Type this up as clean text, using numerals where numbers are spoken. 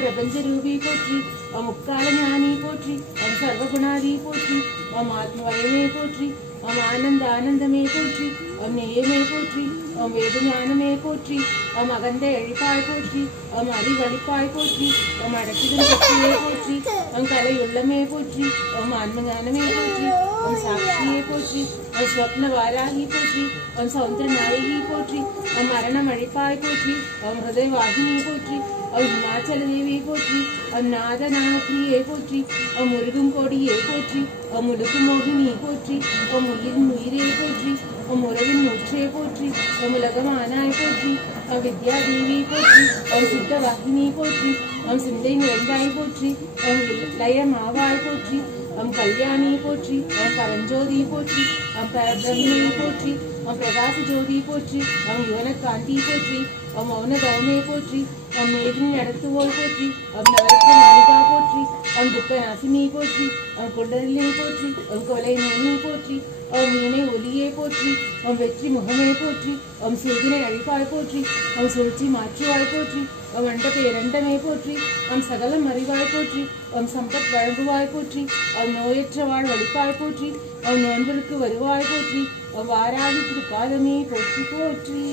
प्रपंच रूपी पोट्री मुक्काल ज्ञानी पोट्री सर्वगुणादी पोट्री ओम आत्मवयमे पोट्री ओम आनंद आनंदमे पोट्री ओम नेयमे पोट्री ओम वेद ज्ञानमे पोट्री ओम अगंध एळिपाय पोट्री ओम अरिवलिपाय पोट्री ओम अडक्किदुम शक्तिये पोट्री ओम कलयुल्लमे pottery ओम आत्मज्ञानमे pottery ओम साक्षिये pottery ओम स्वप्न Varahi pottery ओम सौंदर्य नायकी पोट्री ओम मरणमळिपाय pottery ओम हृदय वाहिनी पोट्री ओम हिमाचल देवी पोट्री ओम नादनाथिये पोट्री ओम मुरुगुम कोडिये पोट्री ओम मुलुकु मोहिनी पोट्री ओम उयिरिन उयिरे pottery ओम उरविन मूर्छे pottery ओम उलगमानाय pottery ओम Bidya Devi pottery ओम सिद्धवाहिनी pottery ओम सिंधै निरंजाय pottery ओम लयमावाय pottery ओम Kalyani pottery ओम परंजोதி pottery ओम परब्रह्मणे pottery Om Prakash ज्योति pottery ओम युवन कांति pottery ओम मौन दौमे pottery ओम मेदिनी नडत्तुवोल pottery ओम नवरत्न मालिका pottery ओम दुःखनाशिनी pottery ओम kundalini pottery ओम कोलै Mohini pottery ओम मीने ஒலியே போற்றி ओम வெற்றி முகமே போற்றி ओम சுகினை அழிப்பாய் போற்றி ओम சுழ்ச்சி மாற்றுவாய் போற்றி ओम அண்டத்தை இரண்டமே போற்றி ओम சகலம் அறிவாய் போற்றி ओम சம்பத் வழங்குவாய் போற்றி ओम நோயற்ற வாழ் வழிப்பாய் போற்றி ओम நோன்புக்கு வருவாய் போற்றி ओम வாராகி திருப்பாதமே போற்றி போற்றி.